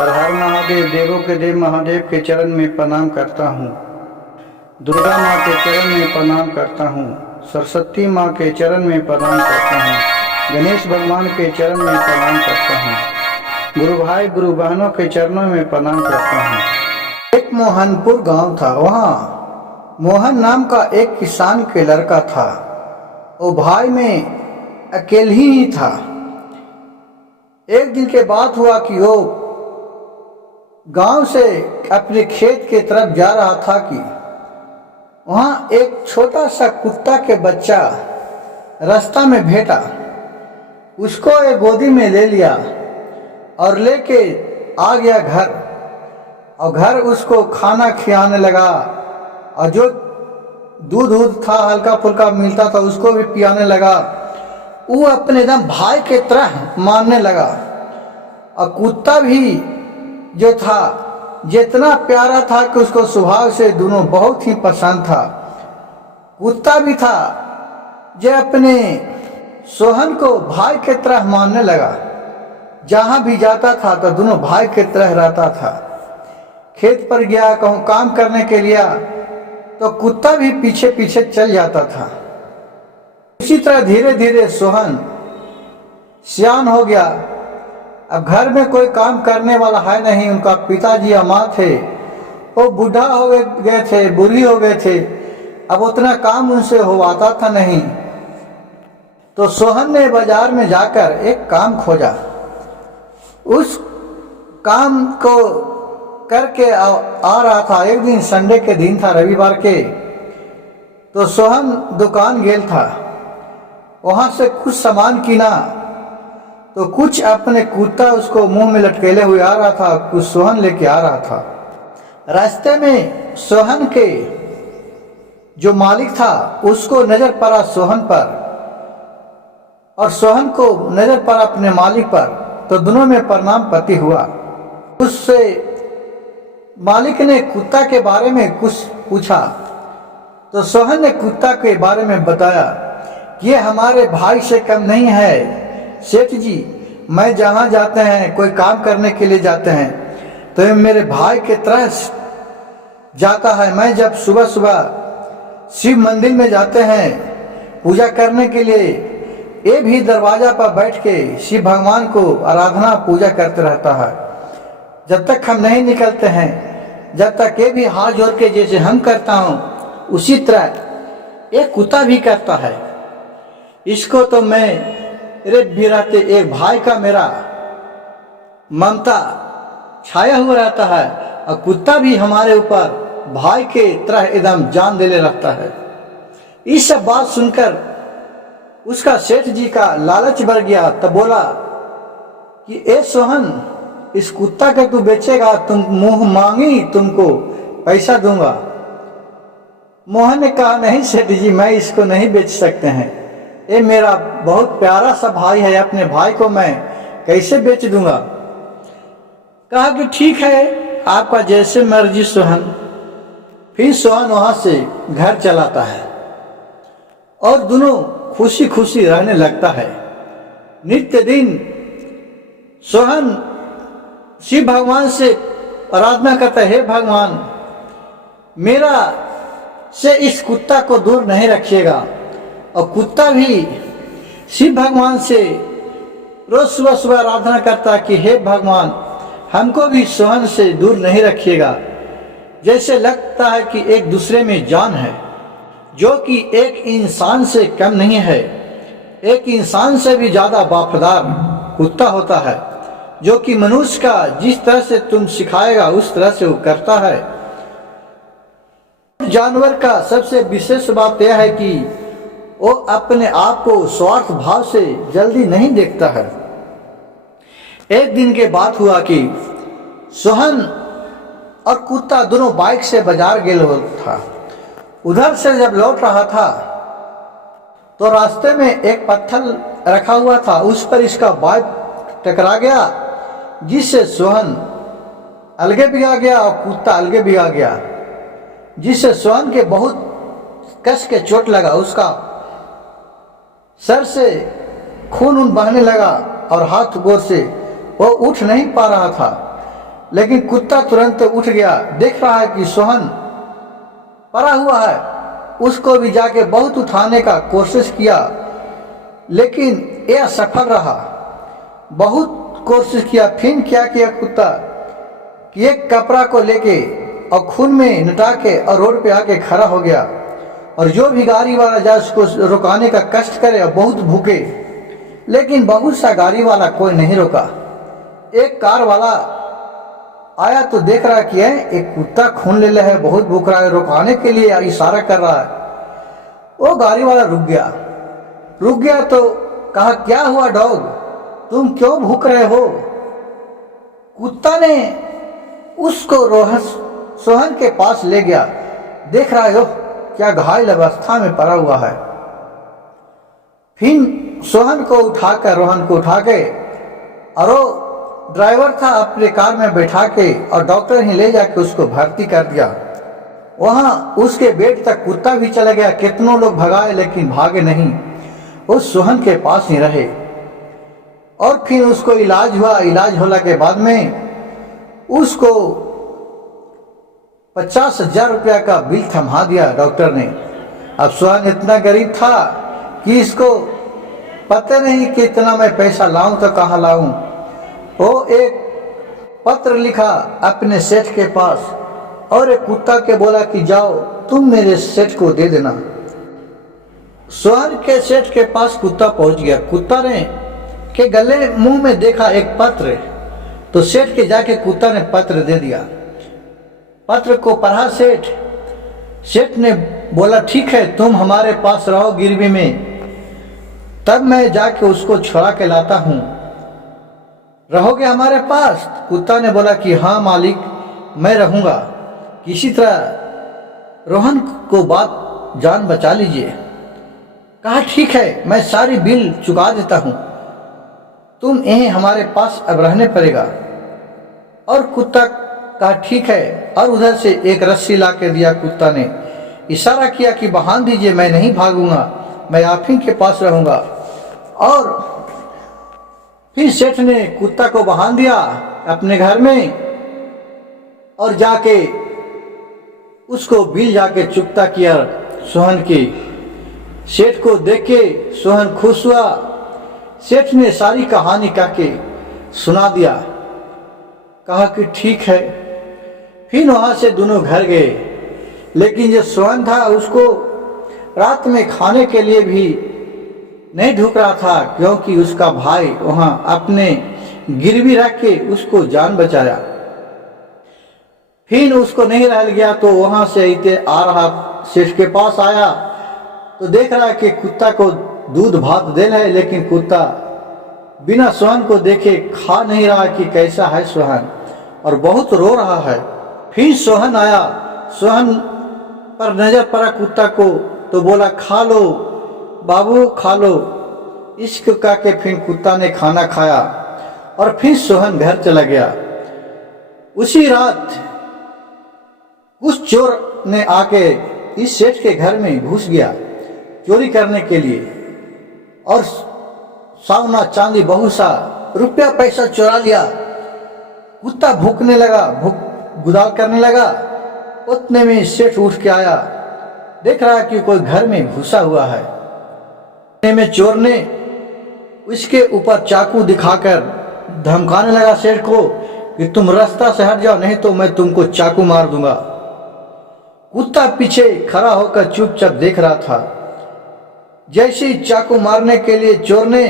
हर हर महादेव, देवों के देव महादेव के चरण में प्रणाम करता हूँ। दुर्गा माँ के चरण में प्रणाम करता हूँ। सरस्वती माँ के चरण में प्रणाम करता हूँ। गणेश भगवान के चरण में प्रणाम करता हूँ। गुरु भाई गुरु बहनों के चरणों में प्रणाम करता हूँ। एक मोहनपुर गांव था। वहाँ मोहन नाम का एक किसान के लड़का था। वो भाई में अकेले ही था। एक दिन के बाद हुआ कि वो गांव से अपने खेत के तरफ जा रहा था कि वहाँ एक छोटा सा कुत्ता के बच्चा रास्ता में भेटा। उसको एक गोदी में ले लिया और लेके आ गया घर, और घर उसको खाना खिलाने लगा, और जो दूध था हल्का फुल्का मिलता था उसको भी पियाने लगा। वो अपने एकदम भाई के तरह मानने लगा। और कुत्ता भी जो था जितना प्यारा था कि उसको स्वभाव से दोनों बहुत ही पसंद था। कुत्ता भी था जो अपने सोहन को भाई के तरह मानने लगा। जहाँ भी जाता था तो दोनों भाई के तरह रहता था। खेत पर गया, कहूँ काम करने के लिए, तो कुत्ता भी पीछे पीछे चल जाता था। इसी तरह धीरे धीरे सोहन सियान हो गया। अब घर में कोई काम करने वाला है नहीं। उनका पिताजी या माँ थे वो बूढ़ा हो गए थे, बूढ़ी हो गए थे। अब उतना काम उनसे होता था नहीं। तो सोहन ने बाजार में जाकर एक काम खोजा। उस काम को करके आ रहा था। एक दिन संडे के दिन था, रविवार के। तो सोहन दुकान गेल था, वहां से कुछ सामान किना। तो कुछ अपने कुत्ता उसको मुंह में लटकेले हुए आ रहा था, कुछ सोहन लेके आ रहा था। रास्ते में सोहन के जो मालिक था उसको नजर पड़ा सोहन पर, और सोहन को नजर पड़ा अपने मालिक पर। तो दोनों में प्रणाम पाती हुआ। उससे मालिक ने कुत्ता के बारे में कुछ पूछा। तो सोहन ने कुत्ता के बारे में बताया, ये हमारे भाई से कम नहीं है सेठ जी। मैं जहाँ जाते हैं, कोई काम करने के लिए जाते हैं, तो ये मेरे भाई के तरह जाता है। मैं जब सुबह सुबह शिव मंदिर में जाते हैं पूजा करने के लिए, ये भी दरवाजा पर बैठ के शिव भगवान को आराधना पूजा करते रहता है। जब तक हम नहीं निकलते हैं, जब तक ये भी हाथ जोड़ के जैसे हम करता हूँ, उसी तरह एक कुत्ता भी करता है। इसको तो मैं भी रहते एक भाई का मेरा ममता छाया हुआ रहता है, और कुत्ता भी हमारे ऊपर भाई के तरह एकदम जान देने लगता है। इस सब बात सुनकर उसका सेठ जी का लालच बढ़ गया। तब बोला कि ए सोहन, इस कुत्ता का तू बेचेगा? तुम मुंह मांगी, तुमको पैसा दूंगा। मोहन ने कहा, नहीं सेठ जी, मैं इसको नहीं बेच सकते हैं। ये मेरा बहुत प्यारा सा भाई है, अपने भाई को मैं कैसे बेच दूंगा? कहा कि ठीक है, आपका जैसे मर्जी सोहन। फिर सोहन वहां से घर चलाता है और दोनों खुशी खुशी रहने लगता है। नित्य दिन सोहन शिव भगवान से प्रार्थना करता है, हे भगवान, मेरा से इस कुत्ता को दूर नहीं रखिएगा। और कुत्ता भी शिव भगवान से रोज सुबह सुबह आराधना करता कि हे भगवान, हमको भी सोहन से दूर नहीं रखिएगा। जैसे लगता है कि एक दूसरे में जान है, जो कि एक इंसान से कम नहीं है। एक इंसान से भी ज्यादा वफादार कुत्ता होता है, जो कि मनुष्य का जिस तरह से तुम सिखाएगा उस तरह से वो करता है। जानवर का सबसे विशेष बात यह है कि वो अपने आप को स्वार्थ भाव से जल्दी नहीं देखता है। एक दिन के बात हुआ कि सोहन और कुत्ता दोनों बाइक से बाजार गए था। उधर से जब लौट रहा था तो रास्ते में एक पत्थर रखा हुआ था, उस पर इसका बाइक टकरा गया, जिससे सोहन अलगे भी आ गया और कुत्ता अलगे भी आ गया, जिससे सोहन के बहुत कस के चोट लगा। उसका सर से खून बहने लगा और हाथ गोर से वो उठ नहीं पा रहा था। लेकिन कुत्ता तुरंत उठ गया। देख रहा है कि सोहन पड़ा हुआ है। उसको भी जाके बहुत उठाने का कोशिश किया, लेकिन यह असफल रहा। बहुत कोशिश किया। फिर क्या किया कुत्ता कि एक कपड़ा को लेके और खून में नटा के और रोड पे आके खड़ा हो गया। और जो भी गाड़ी वाला जाए उसको रुकाने का कष्ट करे और बहुत भूखे, लेकिन बहुत सा गाड़ी वाला कोई नहीं रोका। एक कार वाला आया तो देख रहा कि एक कुत्ता खून ले ले है, बहुत भूख रहा है, रुकाने के लिए इशारा कर रहा है। वो गाड़ी वाला रुक गया तो कहा, क्या हुआ डॉग, तुम क्यों भूख रहे हो? कुत्ता ने उसको सोहन के पास ले गया। देख रहा है क्या घायल अवस्था में पड़ा हुआ है। फिर सोहन को उठाकर रोहन को उठा के, और वो ड्राइवर था अपने कार में बैठा के, और डॉक्टर ही ले जाके उसको भर्ती कर दिया। वहां उसके बेड तक कुत्ता भी चला गया। कितनों लोग भगाए लेकिन भागे नहीं, वो सोहन के पास ही रहे। और फिर उसको इलाज हुआ। इलाज होने के बाद में उसको 50,000 रुपया का बिल थमा दिया डॉक्टर ने। अब सोहन इतना गरीब था कि इसको पता नहीं कि इतना मैं पैसा लाऊं तो कहाँ लाऊं। वो एक पत्र लिखा अपने सेठ के पास और एक कुत्ता के बोला कि जाओ तुम मेरे सेठ को दे देना। सोहन के सेठ के पास कुत्ता पहुंच गया। कुत्ता ने के गले मुंह में देखा एक पत्र, तो सेठ के जाके कुत्ता ने पत्र दे दिया। पत्र को पढ़ा सेठ ने बोला, ठीक है तुम हमारे पास रहो गिरवी में, तब मैं जाके उसको छुड़ा के लाता हूं, रहोगे हमारे पास? कुत्ता ने बोला कि हाँ मालिक, मैं रहूंगा। किसी तरह रोहन को बात जान बचा लीजिए। कहा ठीक है, मैं सारी बिल चुका देता हूं, तुम यहीं हमारे पास अब रहने पड़ेगा। और कुत्ता कहा ठीक है, और उधर से एक रस्सी ला के दिया। कुत्ता ने इशारा किया कि बांध दीजिए, मैं नहीं भागूंगा, मैं आप ही के पास रहूंगा। और फिर सेठ ने कुत्ता को बांध दिया अपने घर में, और जाके उसको बिल जाके चुकता किया सोहन की। सेठ को देख के सोहन खुश हुआ। सेठ ने सारी कहानी कह के सुना दिया। कहा कि ठीक है। फिर वहां से दोनों घर गए, लेकिन जो सोहन था उसको रात में खाने के लिए भी नहीं ढूक रहा था, क्योंकि उसका भाई वहां अपने गिरवी रख के उसको जान बचाया। फिर उसको नहीं रह गया तो वहां से इते आ रहा, सेठ के पास आया तो देख रहा है कि कुत्ता को दूध भात दे है, लेकिन कुत्ता बिना सोहन को देखे खा नहीं रहा कि कैसा है सोहन, और बहुत रो रहा है। फिर सोहन आया, सोहन पर नजर पड़ा कुत्ता को तो बोला, खा लो बाबू खा लो। इश्क का के फिर कुत्ता ने खाना खाया और फिर सोहन घर चला गया। उसी रात उस चोर ने आके इस सेठ के घर में घुस गया चोरी करने के लिए, और सोना चांदी बहुत सा रुपया पैसा चुरा लिया। कुत्ता भूखने लगा, भूख गुदाल करने लगा। उतने में सेठ उठ के आया, देख रहा कि कोई घर में घुसा हुआ है। उतने में चोर ने उसके ऊपर चाकू दिखाकर धमकाने लगा सेठ को कि तुम रास्ता से हट जाओ, नहीं तो मैं तुमको चाकू मार दूंगा। कुत्ता पीछे खड़ा होकर चुपचाप देख रहा था। जैसे ही चाकू मारने के लिए चोर ने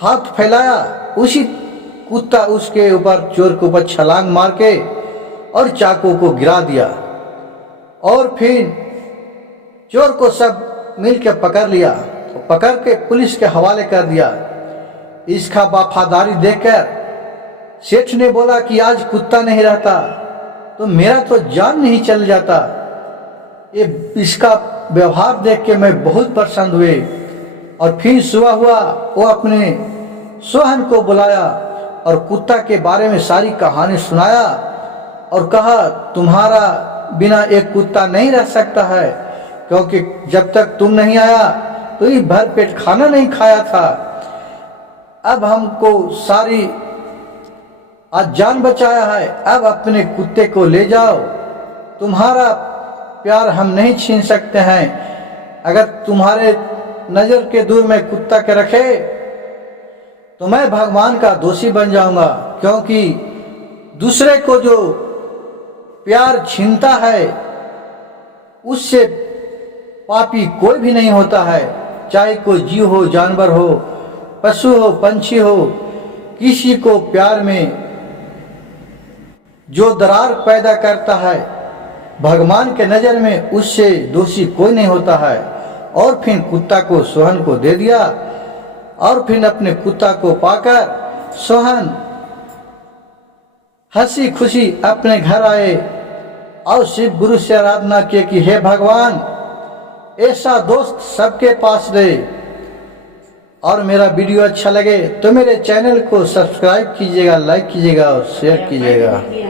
हाथ फैलाया, उसी कुत्ता उसके ऊपर, चोर के ऊपर छलांग मार के और चाकू को गिरा दिया। और फिर चोर को सब मिलकर पकड़ लिया, तो पकड़ के पुलिस के हवाले कर दिया। इसका वफादारी देखकर सेठ ने बोला कि आज कुत्ता नहीं रहता तो मेरा तो जान नहीं चल जाता। ये इसका व्यवहार देख के मैं बहुत परेशान हुए। और फिर सुबह हुआ, वो अपने सोहन को बुलाया और कुत्ता के बारे में सारी कहानी सुनाया और कहा, तुम्हारा बिना एक कुत्ता नहीं रह सकता है, क्योंकि जब तक तुम नहीं आया तो ये भर पेट खाना नहीं खाया था। अब हमको सारी आज जान बचाया है, अब अपने कुत्ते को ले जाओ। तुम्हारा प्यार हम नहीं छीन सकते हैं। अगर तुम्हारे नजर के दूर में कुत्ता के रखे तो मैं भगवान का दोषी बन जाऊंगा, क्योंकि दूसरे को जो प्यार छीनता है उससे पापी कोई भी नहीं होता है। चाहे कोई जीव हो, जानवर हो, पशु हो, पंछी हो, किसी को प्यार में जो दरार पैदा करता है भगवान के नज़र में उससे दोषी कोई नहीं होता है। और फिर कुत्ता को सोहन को दे दिया और फिर अपने कुत्ता को पाकर सोहन हंसी खुशी अपने घर आए और शिव गुरु से आराधना किए कि हे भगवान, ऐसा दोस्त सबके पास रहे। और मेरा वीडियो अच्छा लगे तो मेरे चैनल को सब्सक्राइब कीजिएगा, लाइक कीजिएगा और शेयर कीजिएगा।